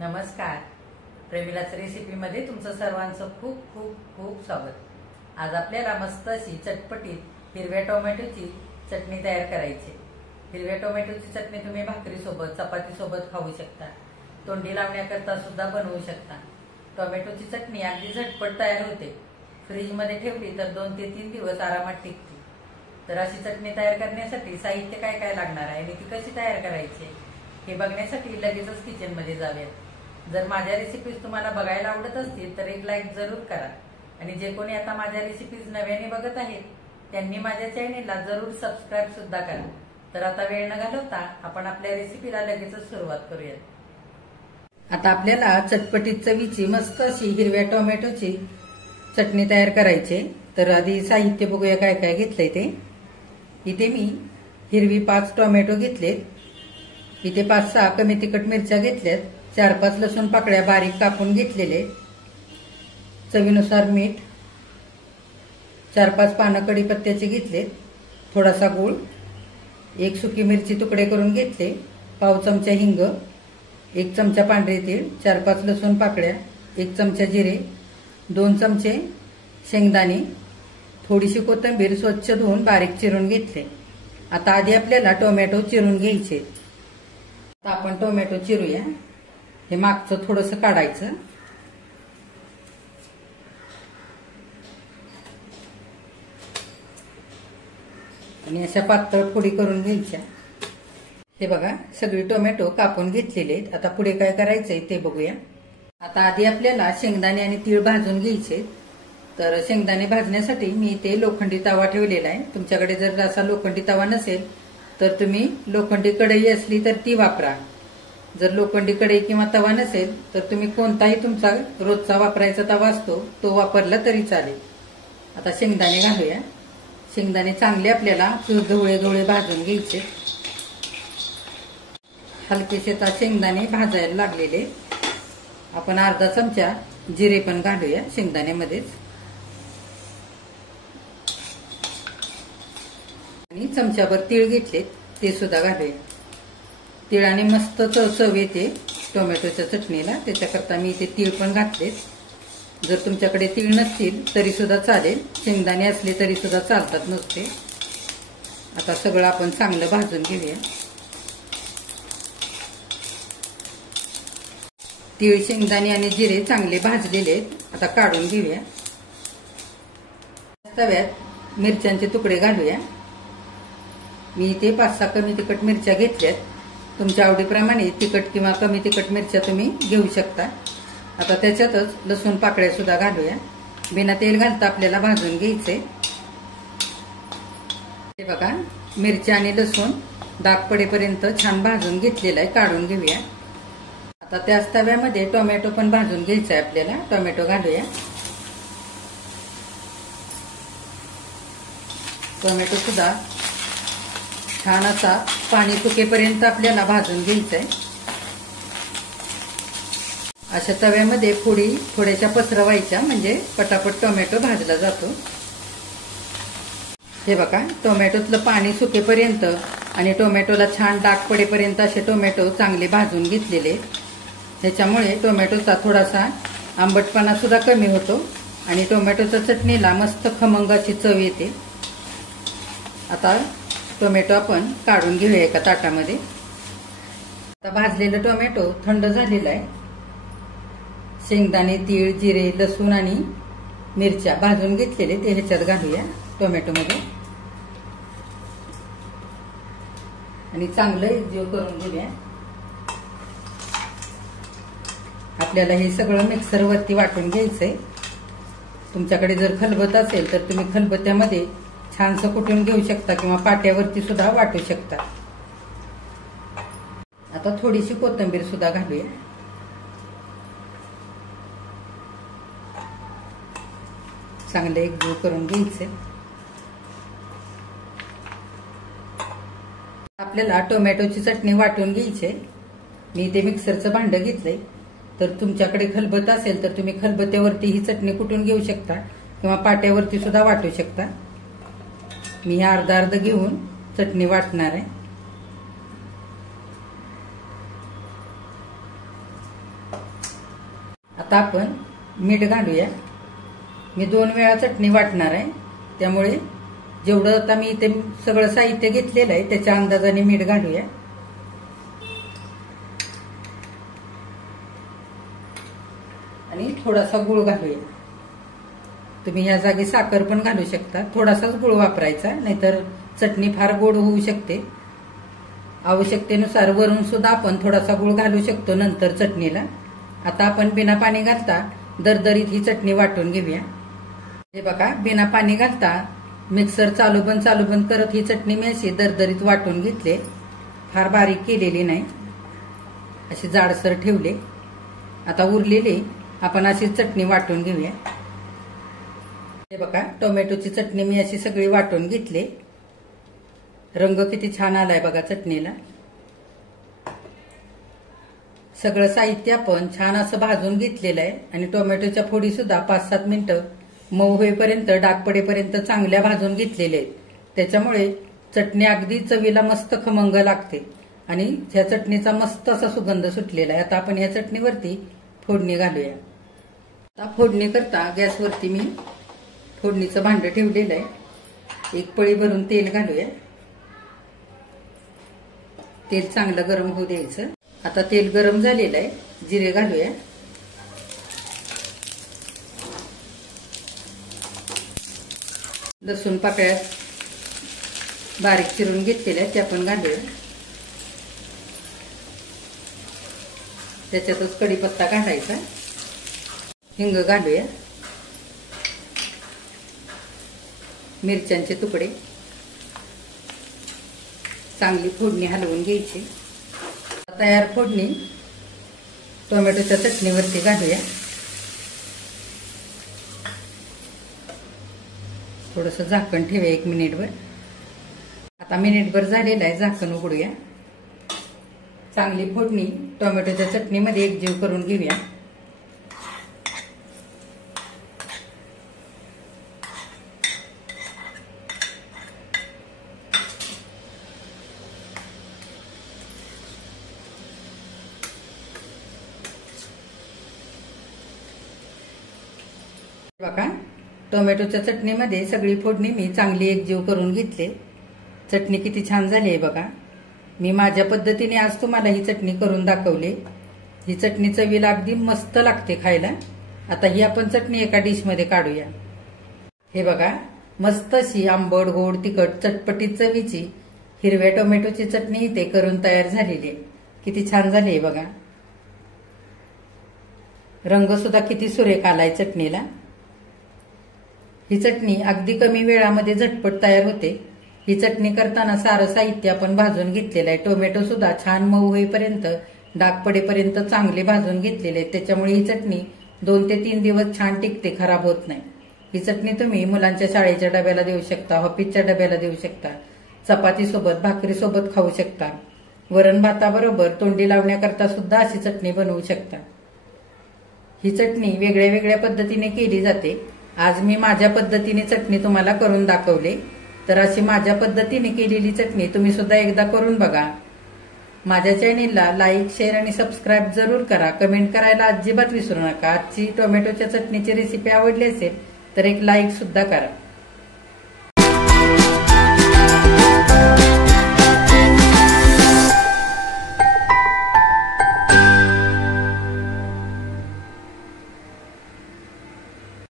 नमस्कार. प्रेमिलाच रेसिपीमध्ये तुमचं सर्वांचं खूप खूप खूप स्वागत. आज आपल्याला मस्त अशी चटपटीत हिरव्या टोमॅटोची चटणी तयार करायची. हिरव्या टोमॅटोची चटणी तुम्ही भाकरीसोबत चपातीसोबत खाऊ शकता. तोंडी लावण्याकरता सुद्धा बनवू शकता. टोमॅटोची चटणी अगदी झटपट तयार होते. फ्रीजमध्ये ठेवली तर 2 ते 3 दिवस आरामात टिकते. तर अशी चटणी तयार करण्यासाठी साहित्य काय काय लागणार आहे आणि ती कशी तयार करायची हे बघण्यासाठी लगेचच किचनमध्ये जाऊयात. जर माझ्या रेसिपीज तुम्हाला बघायला आवडत असतील तर एक लाईक जरूर करा आणि जे कोणी आता माझ्या रेसिपीज नव्याने बघत आहेत त्यांनी माझ्या चॅनेलला जरूर सबस्क्राईब सुद्धा करा. तर आता वेळ न घालवता आपण आपल्या रेसिपीला लगेचच सुरुवात करूया. आता आपल्याला चटपटीत चवीची मस्त अशी हिरव्या टोमॅटोची चटणी तयार करायची. तर आधी साहित्य बघूया काय काय घेतलंय ते. इथे मी हिरवी 5 टोमॅटो घेतलेत. इथे 5-6 कमी तिखट मिरच्या घेतल्यात. 4-5 लसूण पाकळ्या बारीक कापून घेतलेले. चवीनुसार मीठ. 4-5 पानं कढीपत्त्याचे घेतले. थोडासा गूळ. 1 सुकी मिरची तुकडे करून घेतले. पाव चमचा हिंग. 1 चमचा पांढरे तीळ. 4-5 लसूण पाकळ्या. 1 चमचा जिरे. 2 चमचे शेंगदाणे. थोडीशी कोथिंबीर स्वच्छ धुवून बारीक चिरून घेतले. आता आधी आपल्याला टोमॅटो चिरून घ्यायचे. आता आपण टोमॅटो चिरूया. हे मागचं थोडंसं काढायचं. आणि अशा पातळ फोडी करून घ्यायच्या. हे बघा सगळी टोमॅटो कापून घेतलेले आहेत. आता पुढे काय करायचंय ते बघूया. आता आधी आपल्याला शेंगदाणे आणि तीळ भाजून घ्यायचे. तर शेंगदाणे भाजण्यासाठी मी इथे लोखंडी तवा ठेवलेला आहे. तुमच्याकडे जर असा लोखंडी तवा नसेल तर तुम्ही लोखंडी कढई असली तर ती वापरा. जर लोखंडी कढई किंवा तवा नसेल तर तुम्ही कोणताही तुमचा रोजचा वापरायचा तवा असतो तो वापरला तरी चालेल. आता शेंगदाणे घालूया. शेंगदाणे चांगले आपल्याला ढवळे ढवळे भाजून घ्यायचे. हलकेसे आता शेंगदाणे भाजायला लागलेले. आपण अर्धा चमचा जिरे पण घालूया शेंगदाण्यामध्येच. आणि चमचाभर तीळ घेतले ते सुद्धा घालूया. तिळाने मस्त चव येते टोमॅटोच्या चटणीला. त्याच्याकरता मी इथे तीळ पण घातलेत. जर तुमच्याकडे तीळ नसतील तरी सुद्धा चालेल. शेंगदाणे असले तरी सुद्धा चालतात नुसते. आता सगळं आपण चांगलं भाजून घेऊया. तीळ शेंगदाणे आणि जिरे चांगले भाजलेले आहेत. आता काढून घेऊया. तव्यात मिरच्यांचे तुकडे घालूया. मी इथे 5-6 कमी तिखट मिरच्या घेतल्यात. तुमच्या आवडीप्रमाणे तिखट किंवा कमी तिखट मिरच्या तुम्ही घेऊ शकता. आता त्याच्यातच लसूण पाकळ्या सुद्धा घालूया. बिना तेल घालता आपल्याला भाजून घ्यायचे. हे बघा मिरच्या आणि लसूण डाग पडेपर्यंत छान भाजून घेतलेला आहे. काढून घेऊया. आता त्याच तव्यामध्ये टोमॅटो पण भाजून घ्यायचा आहे आपल्याला. टोमॅटो घालूया. टोमॅटो सुद्धा छान असा पाणी सुकेपर्यंत आपल्याला भाजून घ्यायचंय. अशा तव्यामध्ये फोडी थोड्याशा पसरवायच्या म्हणजे पटापट टोमॅटो भाजला जातो. हे बघा टोमॅटोतलं पाणी सुकेपर्यंत आणि टोमॅटोला छान डाग पडेपर्यंत असे टोमॅटो चांगले भाजून घेतलेले. ह्याच्यामुळे टोमॅटोचा थोडासा आंबटपणा सुद्धा कमी होतो आणि टोमॅटोच्या चटणीला मस्त खमंग अशी चव येते. आता टोमॅटो आपण काढून घेऊया एका ताटामध्ये. आता भाजलेलं टोमॅटो थंड झालेला आहे. शेंगदाणे तीळ जिरे लसूण आणि मिरच्या भाजून घेतलेले ते ह्याच्यात घालूया टोमॅटोमध्ये. आणि चांगलं एकजीव करून घेऊया. आपल्याला हे सगळं मिक्सरवरती वाटून घ्यायचंय. तुमच्याकडे जर खलबत असेल तर तुम्ही खलबत्त्यामध्ये छानसं कुटून घेऊ शकता किंवा पाट्यावरती सुद्धा वाटू शकता. आता थोडीशी कोथिंबीर सुद्धा घालूया. चांगले एकजीव करून घ्यायचे. आपल्याला टोमॅटोची चटणी वाटून घ्यायची. मी इथे मिक्सरचं भांडं घेतलंय. तर तुमच्याकडे खलबत असेल तर तुम्ही खलबत्त्यावरती ही चटणी कुटून घेऊ शकता किंवा पाट्यावरती सुद्धा वाटू शकता. मी हे अर्ध घेऊन चटणी वाटणार आहे. आता आपण मीठ घालूया. मी 2 वेळा चटणी वाटणार आहे, त्यामुळे जेवढं आता मी इथे सगळं साहित्य घेतलेलं आहे त्याच्या अंदाजाने मीठ घालूया. आणि थोडासा गुळ घालूया. तुम्ही ह्या जागी साखर पण घालू शकता. थोडासाच गुळ वापरायचा, नाहीतर चटणी फार गोड होऊ शकते. आवश्यकतेनुसार वरून सुद्धा आपण थोडासा गुळ घालू शकतो नंतर चटणीला. आता आपण बिना पाणी घालता दरदरीत ही चटणी वाटून घेऊया. हे बघा, बिना पाणी घालता मिक्सर चालू बंद करत ही चटणी मी अशी दरदरीत वाटून घेतली. फार बारीक केलेली नाही, अशी जाडसर ठेवले. आता उरलेली आपण अशी चटणी वाटून घेऊया. हे बघा, टोमॅटोची चटणी मी अशी सगळी वाटून घेतली. रंग किती छान आलाय बघा चटणीला. सगळं साहित्य आपण छान असं भाजून घेतलेलं आहे आणि टोमॅटोच्या फोडी सुद्धा 5-7 मिनिटं मऊ होईपर्यंत, डाग पडेपर्यंत चांगल्या भाजून घेतलेल्या आहेत. त्याच्यामुळे चटणी अगदी चवीला मस्त खमंग लागते आणि ह्या चटणीचा मस्त असा सुगंध सुटलेला आहे. आता आपण ह्या चटणीवरती फोडणी घालूया. आता फोडणी करता गॅसवरती मी फोडणीचं भांडं ठेवलेलं आहे. एक पळी भरून तेल घालूया. तेल चांगलं गरम होऊ द्यायचं. आता तेल गरम झालेलं आहे. जिरे घालूया. लसूण पाकळ्या बारीक चिरून घेतलेल्या त्या पण घालूया. त्याच्यातच कढीपत्ता घालायचा. हिंग घालूया. मिरच्यांचे तुकडे. चांगली फोडणी हलवून घ्यायची. तयार फोडणी टोमॅटोच्या चटणीवरती घालूया. थोडंसं झाकण ठेवूया 1 मिनिटभर. आता मिनिटभर झालेलं आहे. झाकण उघडूया. चांगली फोडणी टोमॅटोच्या चटणीमध्ये एकजीव करून घेऊया. बघा, टोमॅटोच्या चटणीमध्ये सगळी फोडणी मी चांगली एकजीव करून घेतली. चटणी किती छान झाली आहे बघा. मी माझ्या पद्धतीने आज तुम्हाला ही चटणी करून दाखवली. ही चटणी चवीला अगदी मस्त लागते खायला. आता ही आपण चटणी एका डिशमध्ये काढूया. हे बघा, मस्त अशी आंबट, गोड, तिखट, चटपटीत चवीची हिरव्या टोमॅटोची चटणी इथे करून तयार झालेली आहे. किती छान झाली आहे बघा. रंग सुद्धा किती सुरेख आलाय चटणीला. ही चटणी अगदी कमी वेळामध्ये झटपट तयार होते. ही चटणी करताना सारं साहित्य आपण भाजून घेतलेलं आहे. टोमॅटो सुद्धा छान मऊ होईपर्यंत, डाग पडेपर्यंत चांगले भाजून घेतलेले आहेत. त्याच्यामुळे ही चटणी 2 ते 3 दिवस छान टिकते, खराब होत नाही. ही चटणी तुम्ही मुलांच्या शाळेच्या डब्याला देऊ शकता, ऑफिसच्या डब्याला देऊ शकता, चपातीसोबत, भाकरीसोबत खाऊ शकता, वरण भाताबरोबर तोंडी लावण्याकरता सुद्धा अशी चटणी बनवू शकता. ही चटणी वेगळ्या वेगळ्या पद्धतीने केली जाते. आज मी माझ्या पद्धतीने चटणी तुम्हाला करून दाखवली. तर अशी माझ्या पद्धतीने केलेली चटणी तुम्ही सुद्धा एकदा करून बघा. माझ्या चॅनेलला लाईक, शेअर आणि सबस्क्राईब जरूर करा. कमेंट करायला अजिबात विसरू नका. आजची टोमॅटोच्या चटणीची रेसिपी आवडली असेल तर एक लाईक सुद्धा करा.